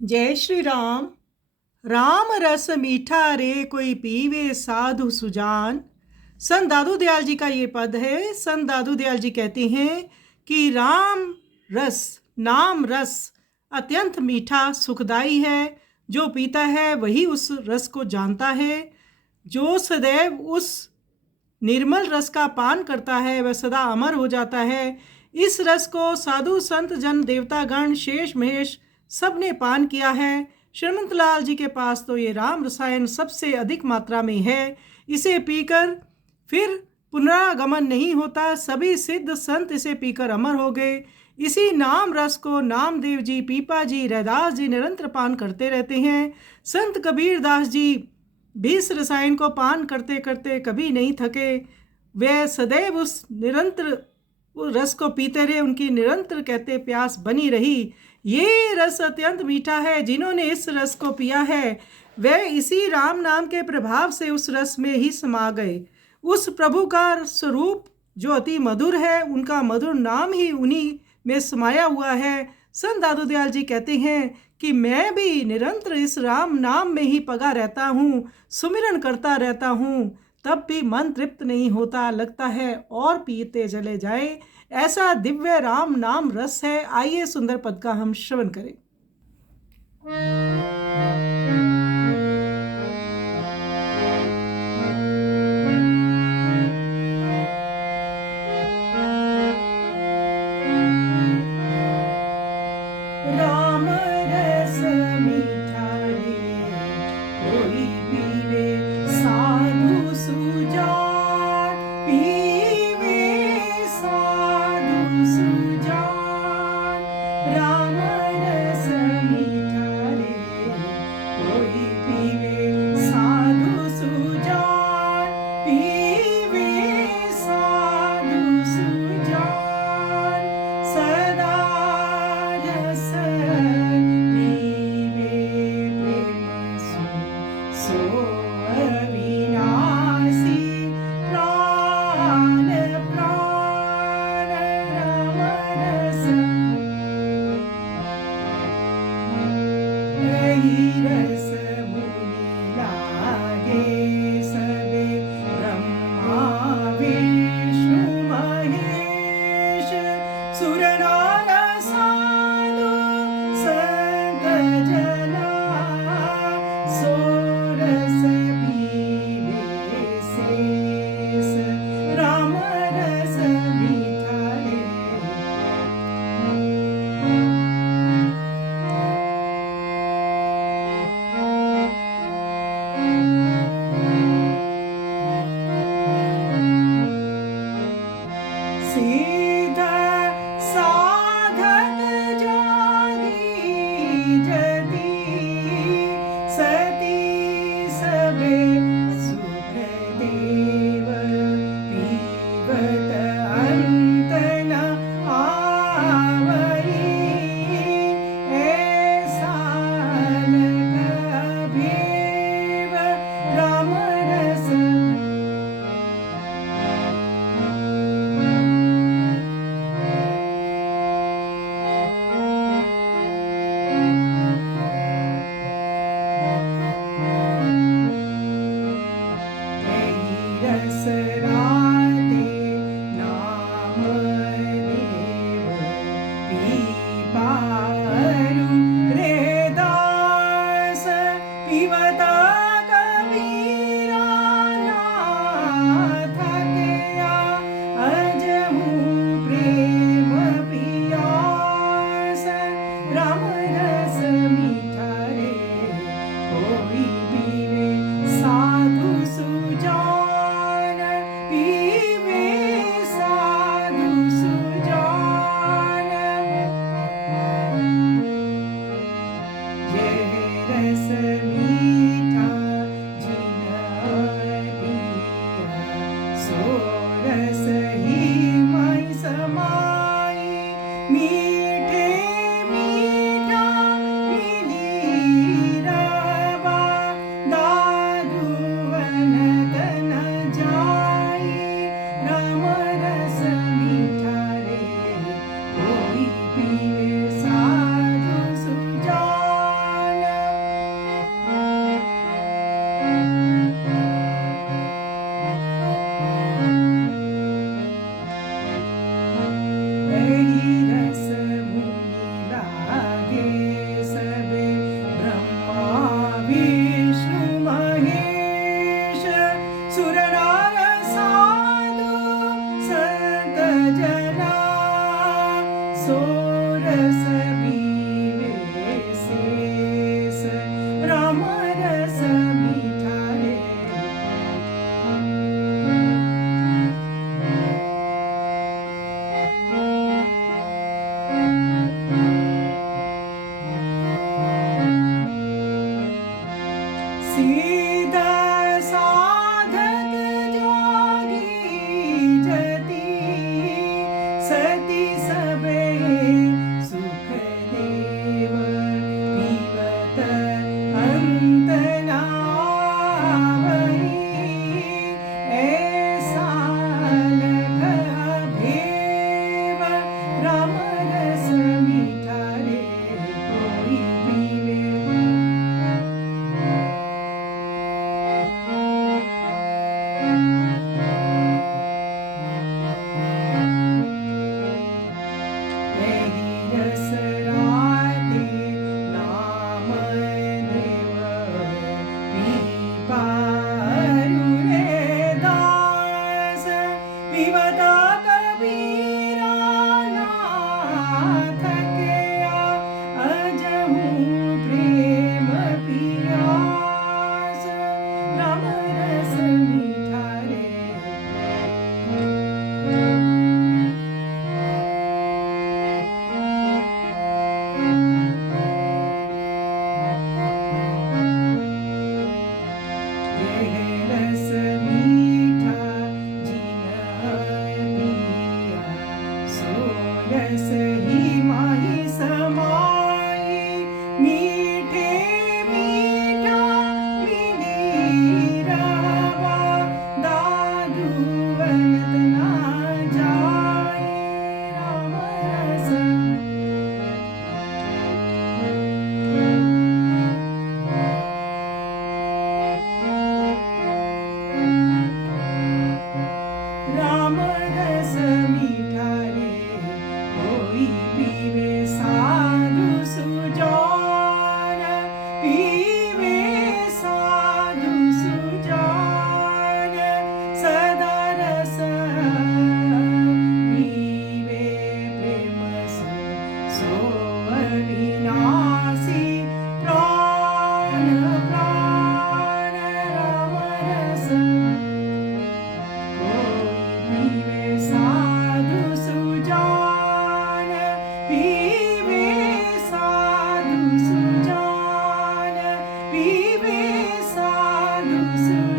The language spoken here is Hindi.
जय श्री राम। राम रस मीठा रे कोई पीवे साधु सुजान। संत दादू दयाल जी का ये पद है। संत दादू दयाल जी कहते हैं कि राम रस, नाम रस अत्यंत मीठा सुखदाई है। जो पीता है वही उस रस को जानता है। जो सदैव उस निर्मल रस का पान करता है वह सदा अमर हो जाता है। इस रस को साधु संत जन देवता गण शेष महेश सब ने पान किया है। श्रीमंत लाल जी के पास तो ये राम रसायन सबसे अधिक मात्रा में है। इसे पीकर फिर पुनरागमन नहीं होता। सभी सिद्ध संत इसे पीकर अमर हो गए। इसी नाम रस को नामदेव जी, पीपा जी, रैदास जी निरंतर पान करते रहते हैं। संत कबीर दास जी भी इस रसायन को पान करते करते कभी नहीं थके। वे सदैव उस निरंतर रस को पीते रहे। उनकी निरंतर कहते प्यास बनी रही। ये रस अत्यंत मीठा है। जिन्होंने इस रस को पिया है वे इसी राम नाम के प्रभाव से उस रस में ही समा गए। उस प्रभु का स्वरूप जो अति मधुर है, उनका मधुर नाम ही उन्हीं में समाया हुआ है। संत दादू दयाल जी कहते हैं कि मैं भी निरंतर इस राम नाम में ही पगा रहता हूँ, सुमिरन करता रहता हूँ, तब भी मन तृप्त नहीं होता, लगता है और पीते चले जाए। ऐसा दिव्य राम नाम रस है। आइए सुंदर पद का हम श्रवण करें। राम रस मीठा रे कोई पीवे साधु सुजान, पीवे साधु सुजान। राम रस मीठा रे कोई पीवे साधु सुजान, पीवे साधु सुजान। सदा रस पीवे प्रेम सो अविनाशी, प्राण प्राण राम रस। यही रस मुनि लागे सबे, ब्रह्मा विष्णु महेश, सुर नार साधु संत जना। सो रस पीवे शेष, राम रस मीठा रे। सिद्ध साधक जोगी जति सती सबे सुख देव पीवत अंत ना आवही ऐसा लख भेव राम रस मीठा रे कोई पीवे रस राते नाम देव पीपारु रे दास पीवता कबीरा नाथ केया अजहू प्रेम पियास राम रस मीठा रे रस मीठा जिन पिया सो रस ही माही समाई मीठे मीठा मिलीरावा दादू अनत ना जाए राम रस राम रस मीठा रे कोई पीवे साधु सुजान पीवे साधु सुजान सदा रस पीवे प्रेम सो अविनाशी प्राण प्राण राम रस पीवे साधु सुजान पीवे साधु सुजान पीवे साधु सुजान